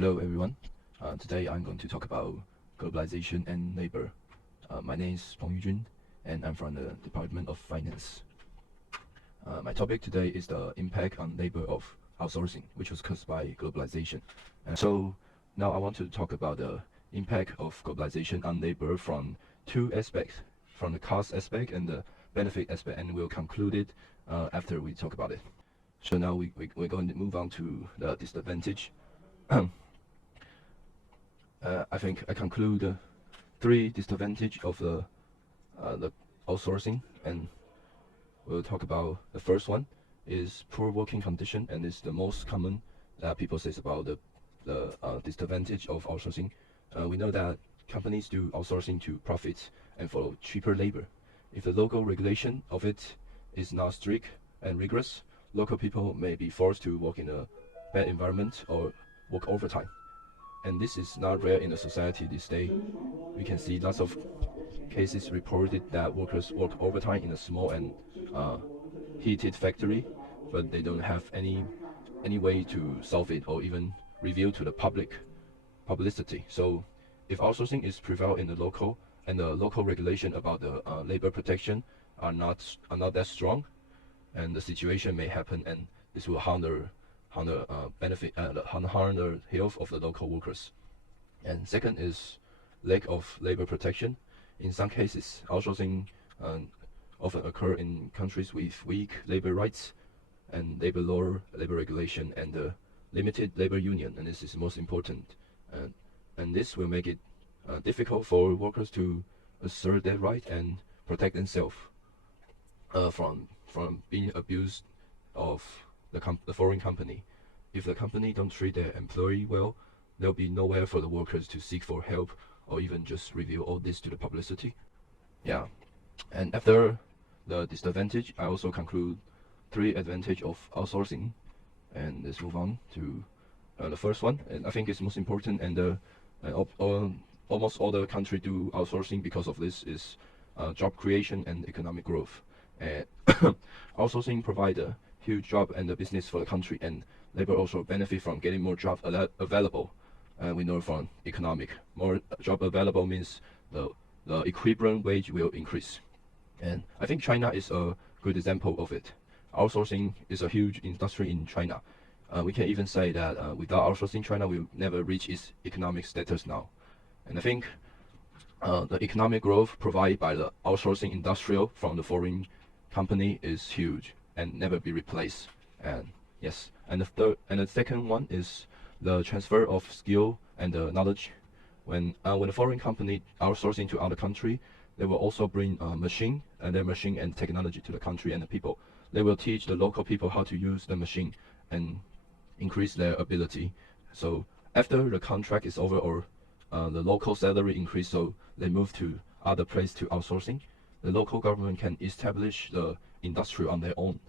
Hello everyone. Today I'm going to talk about globalization and labor. My name is Peng Yujun and I'm from the Department of Finance. My topic today is the impact on labor of outsourcing, which was caused by globalization. So now I want to talk about the impact of globalization on labor from two aspects, from the cost aspect and the benefit aspect, and we'll conclude it after we talk about it. So now we're going to move on to the disadvantage. I think I conclude three disadvantages of the outsourcing, and we'll talk about the first one is poor working condition, and it's the most common that people say about the disadvantage of outsourcing. We know that companies do outsourcing to profit and for cheaper labor. If the local regulation of it is not strict and rigorous, local people may be forced to work in a bad environment or work overtime. And this is not rare in the society these days. We can see lots of cases reported that workers work overtime in a small and heated factory, but they don't have any way to solve it or even reveal to the publicity. So if outsourcing is prevailed in the local, and the local regulation about the labor protection are not that strong, and the situation may happen, and this will harm the health of the local workers. And second is lack of labor protection. In some cases, outsourcing often occur in countries with weak labor rights and labor law, labor regulation, and limited labor union. And this is most important. And this will make it difficult for workers to assert their right and protect themselves from being abused of the foreign company. If the company don't treat their employee well, there'll be nowhere for the workers to seek for help or even just reveal all this to the publicity. Yeah, and after the disadvantage, I also conclude three advantage of outsourcing, and let's move on to the first one. And I think it's most important, and almost all the country do outsourcing because of this is job creation and economic growth. And outsourcing provide a huge job and the business for the country, and labor also benefit from getting more job available. We know from economic, more job available means the equivalent wage will increase. And I think China is a good example of it. Outsourcing is a huge industry in China. We can even say that without outsourcing, China will never reach its economic status now. And I think the economic growth provided by the outsourcing industrial from the foreign company is huge and never be replaced. And yes, and the second one is the transfer of skill and knowledge. When a foreign company outsourcing to other country, they will also bring machine and technology to the country and the people. They will teach the local people how to use the machine and increase their ability. So after the contract is over, or the local salary increase, so they move to other place to outsourcing, the local government can establish the industry on their own,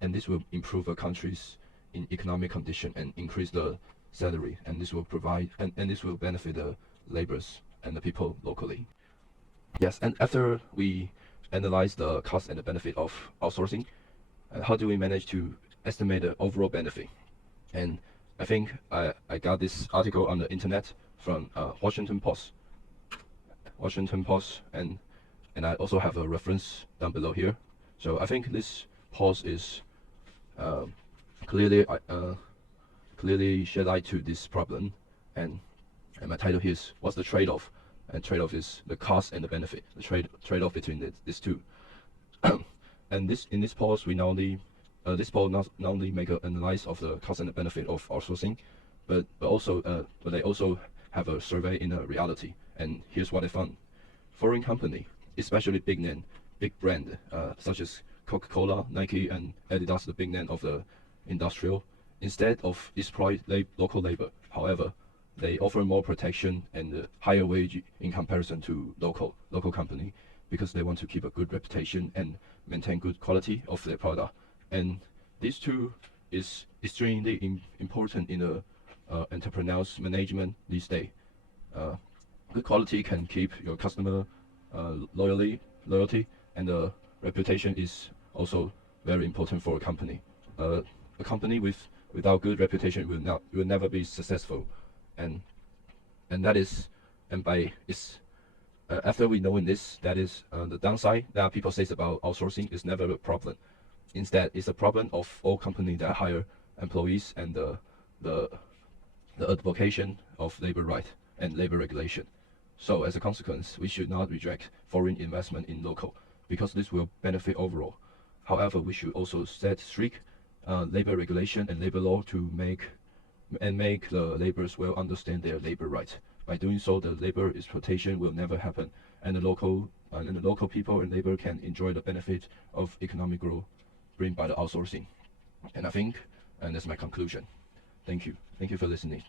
and this will improve a country's in economic condition and increase the salary, and this will provide and this will benefit the laborers and the people locally. Yes, and after we analyze the cost and the benefit of outsourcing, how do we manage to estimate the overall benefit? And I think I got this article on the internet from Washington Post, and I also have a reference down below here. So I think this post is clearly shed light to this problem, and my title here is "What's the trade-off?" And trade-off is the cost and the benefit, the trade-off between these two. And in this post, we this poll not only make an analysis of the cost and the benefit of outsourcing, but they also have a survey in a reality. And here's what I found: foreign company, especially big brand such as Coca-Cola, Nike, and Adidas, the big name of the industrial, instead of exploit local labor, however, they offer more protection and higher wage in comparison to local company, because they want to keep a good reputation and maintain good quality of their product. And these two is extremely important in the entrepreneur's management these days. Good quality can keep your customer loyalty, and the reputation is also very important for a company. A company without good reputation will never be successful. and that is, and by is after we knowing this, that is the downside that people say about outsourcing is never a problem. Instead, it's a problem of all companies that hire employees and the advocation of labor right and labor regulation. So as a consequence, we should not reject foreign investment in local, because this will benefit overall. However, we should also set strict labor regulation and labor law to make the laborers well understand their labor rights. By doing so, the labor exploitation will never happen, and the local people and labor can enjoy the benefit of economic growth bring by the outsourcing. And I think, and that's my conclusion. Thank you. Thank you for listening.